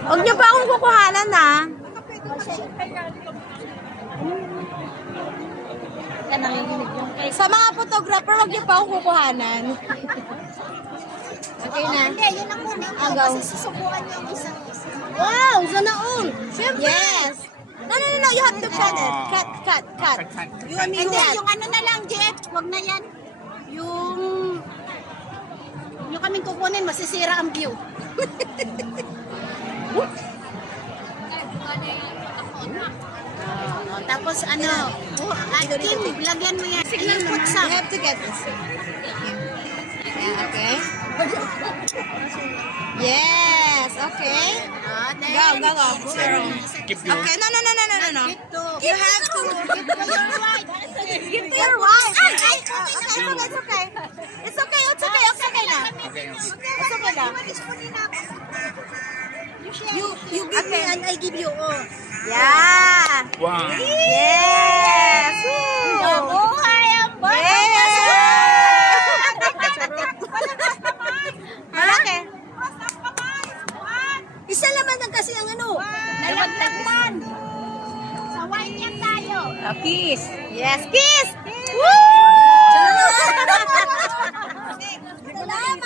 Huwag niyo pa akong kukuhanan, ha? Sa mga photographer, huwag niyo pa akong kukuhanan. Okay na. Hindi, yun ang muna. Agaw. Kasi susubukan niyo ang isang isa. Wow! Sana all! Yes! No. You have to cut it. Cut. You want me to Hindi, cut? yung ano na lang, Jet. Huwag na yan. Yung kaming kukunin, masisira ang view. Tapos ano, Kim, lagyan mo yan. Ayun, put You some. have to get this. Yeah, okay. Yes, okay. Go. Keep your Okay, no. You have to Give to your wife. give to your wife. It's okay. It's okay na. It's okay na. You give me and I give you. Oh. Yeah. wow. Yes. Woo. Nabuhay ang Yes. Malaki. Isa naman ang kasi ang ano. Nalagtagman. Sa wine yan tayo. Kiss. Yes, kiss. Salamat.